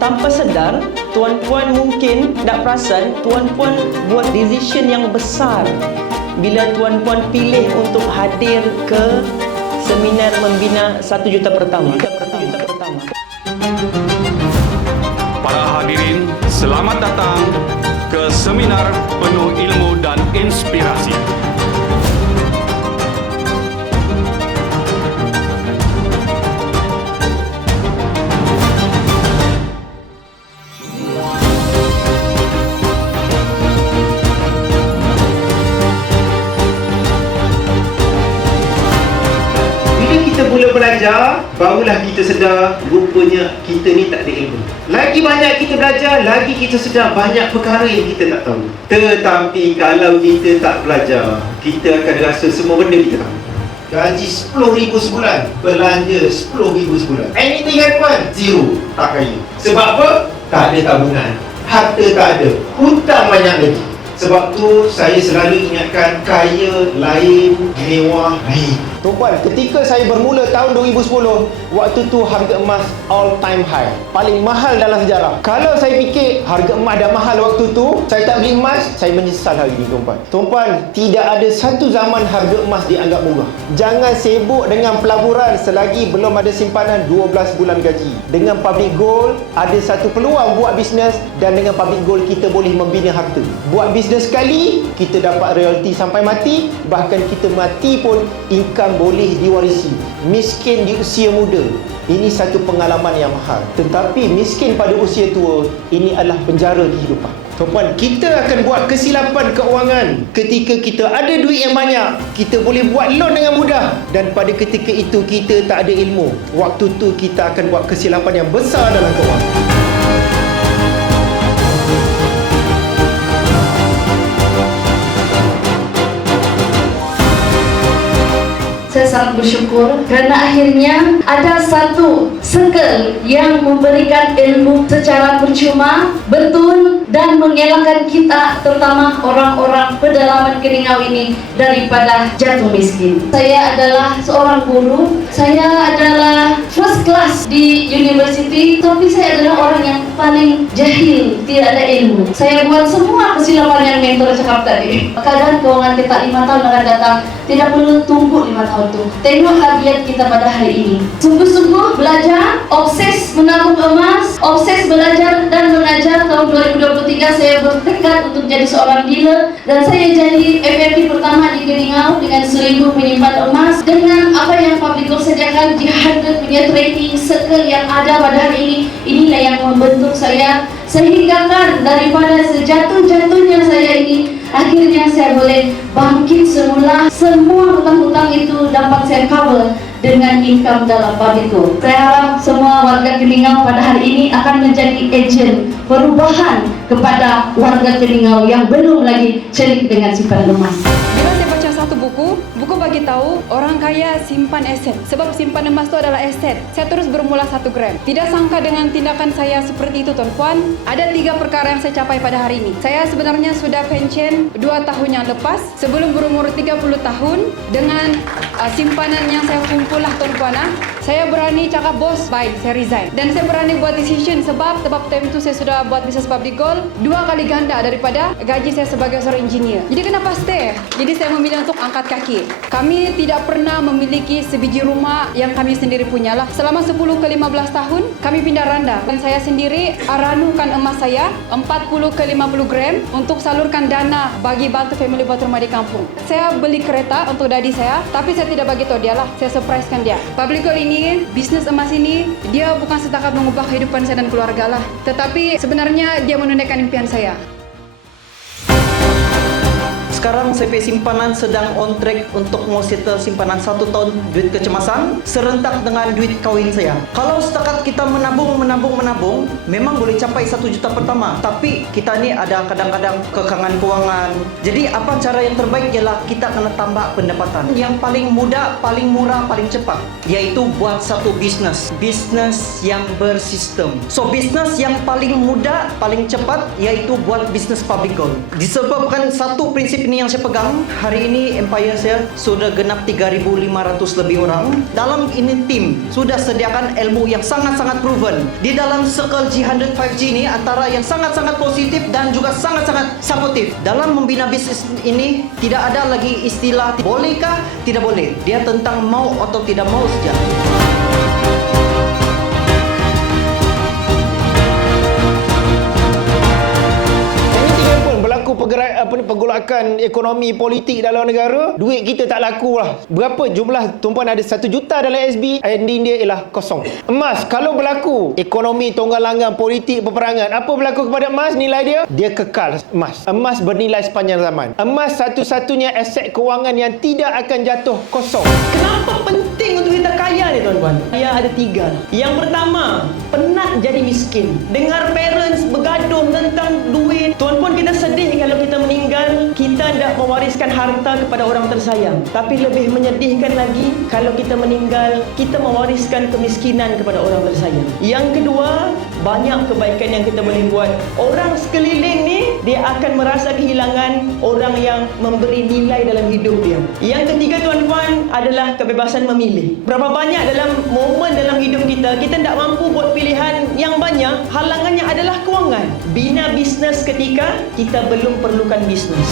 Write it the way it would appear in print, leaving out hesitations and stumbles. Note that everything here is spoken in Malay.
tanpa sedar, tuan-puan mungkin tak perasan, tuan-puan buat decision yang besar bila tuan-puan pilih untuk hadir ke seminar membina 1 juta pertama. Para hadirin, selamat datang ke seminar penuh ilmu dan inspirasi. Kita mula belajar, barulah kita sedar rupanya kita ni tak ada ilmu. Lagi banyak kita belajar, lagi kita sedar banyak perkara yang kita tak tahu. Tetapi kalau kita tak belajar, kita akan rasa semua benda kita tahu. Gaji RM10,000 sebulan, belanja RM10,000 sebulan. Anything happen? Zero. Tak kaya. Sebab apa? Tak ada tabungan. Harta tak ada. Hutang banyak lagi. Sebab tu saya selalu ingatkan kaya lain, mewah lain. Tuan-puan, ketika saya bermula tahun 2010, waktu tu harga emas all time high, paling mahal dalam sejarah. Kalau saya fikir harga emas dah mahal waktu tu, saya tak beli emas, saya menyesal hari ini, tuan-puan. Tuan-puan, tidak ada satu zaman harga emas dianggap murah. Jangan sibuk dengan pelaburan selagi belum ada simpanan 12 bulan gaji. Dengan public gold, ada satu peluang buat bisnes, dan dengan public gold kita boleh membina harta. Buat bisnes sekali, kita dapat royalty sampai mati, bahkan kita mati pun income boleh diwarisi. Miskin di usia muda, ini satu pengalaman yang mahal. Tetapi miskin pada usia tua, ini adalah penjara kehidupan. Tuan-puan, kita akan buat kesilapan keuangan ketika kita ada duit yang banyak. Kita boleh buat loan dengan mudah, dan pada ketika itu kita tak ada ilmu. Waktu tu kita akan buat kesilapan yang besar dalam keuangan. Saya sangat bersyukur kerana akhirnya ada satu circle yang memberikan ilmu secara percuma, betul, dan mengelakkan kita, terutama orang-orang pedalaman Keningau ini, daripada jatuh miskin. Saya adalah seorang guru, saya adalah first class di university, tapi saya adalah orang yang paling jahil, tidak ada ilmu. Saya buat semua kesilapan yang mentor cakap tadi. Keadaan keuangan kita 5 tahun akan datang, tidak perlu tunggu 5 tahun tu. Tengok habiat kita pada hari ini. Sungguh-sungguh belajar, obses menabung emas, obses belajar dan mengajar. Tahun 2023 saya bertekad untuk jadi seorang dealer, dan saya jadi FRD pertama di Keningau dengan 1000 penyimpan emas. Dengan apa yang Public Gold sediakan di 100 punya training circle yang ada pada hari ini, inilah yang membentuk saya, sehingga kan daripada sejatuh-jatuhnya saya ini, akhirnya saya boleh bangkit semula. Semua hutang-hutang itu dapat saya cover dengan income dalam Public Gold. Saya harap semua warga Keningau pada hari ini akan menjadi ejen perubahan kepada warga Keningau yang belum lagi celik dengan simpanan emas. Bila saya baca satu buku bagi tahu orang kaya simpan aset. Sebab simpan emas itu adalah aset. Saya terus bermula 1 gram. Tidak sangka dengan tindakan saya seperti itu, tuan-puan. Ada 3 perkara yang saya capai pada hari ini. Saya sebenarnya sudah pensiun 2 tahun yang lepas. Sebelum berumur 30 tahun, dengan simpanan yang saya kumpul lah, tuan-puan. Saya berani cakap, bos, baik, saya resign. Dan saya berani buat decision sebab time itu saya sudah buat bisnes Public Gold 2 kali ganda daripada gaji saya sebagai seorang engineer. Jadi kenapa stay? Jadi saya memilih untuk angkat kaki. Kami tidak pernah memiliki sebiji rumah yang kami sendiri punyalah. Selama 10 ke 15 tahun, kami pindah randa. Dan saya sendiri ranukan emas saya 40 ke 50 gram untuk salurkan dana bagi bantu family buat rumah di kampung. Saya beli kereta untuk daddy saya, tapi saya tidak bagi tahu dia lah. Saya surprisekan dia. Public Gold ini, bisnes emas ini, dia bukan setakat mengubah kehidupan saya dan keluarga lah. Tetapi sebenarnya dia menunaikan impian saya. Sekarang CP Simpanan sedang on track untuk mau settle simpanan 1 tahun duit kecemasan serentak dengan duit kahwin saya. Kalau setakat kita menabung, memang boleh capai 1 juta pertama. Tapi kita ni ada kadang-kadang kekangan kewangan. Jadi apa cara yang terbaik ialah kita kena tambah pendapatan. Yang paling mudah, paling murah, paling cepat, iaitu buat satu bisnes. Bisnes yang bersistem. So bisnes yang paling mudah, paling cepat, iaitu buat bisnes Public Gold. Disebabkan satu prinsip ini yang saya pegang. Hari ini empire saya sudah genap 3.500 lebih orang. Dalam ini tim sudah sediakan ilmu yang sangat-sangat proven. Di dalam circle G105G ini antara yang sangat-sangat positif dan juga sangat-sangat supportive. Dalam membina bisnis ini tidak ada lagi istilah bolehkah, tidak boleh. Dia tentang mau atau tidak mau saja. Pergolakan ekonomi politik dalam negara, duit kita tak laku lah. Berapa jumlah tuan-puan ada 1 juta dalam SB, ending dia ialah kosong. Emas, kalau berlaku ekonomi tunggal langgang politik peperangan, apa berlaku kepada emas? Nilai dia kekal. Emas bernilai sepanjang zaman. Emas satu-satunya aset kewangan yang tidak akan jatuh kosong. Kenapa penting untuk kita kaya ni tuan-tuan? Dia ada 3. Yang pertama, penat jadi miskin. Dengar parents bergaduh tentang duit. Tuan-puan, kita sedih kalau kita meninggal, kita tidak mewariskan harta kepada orang tersayang. Tapi lebih menyedihkan lagi kalau kita meninggal, kita mewariskan kemiskinan kepada orang tersayang. Yang kedua, banyak kebaikan yang kita boleh buat. Orang sekeliling ni, dia akan merasa kehilangan orang yang memberi nilai dalam hidup dia. Yang ketiga tuan-puan adalah kebebasan memilih. Berapa banyak dalam momen dalam hidup kita, kita tidak mampu buat pilihan yang banyak, halangannya adalah kewangan. Bina bisnes ketika kita belum perlukan bisnes.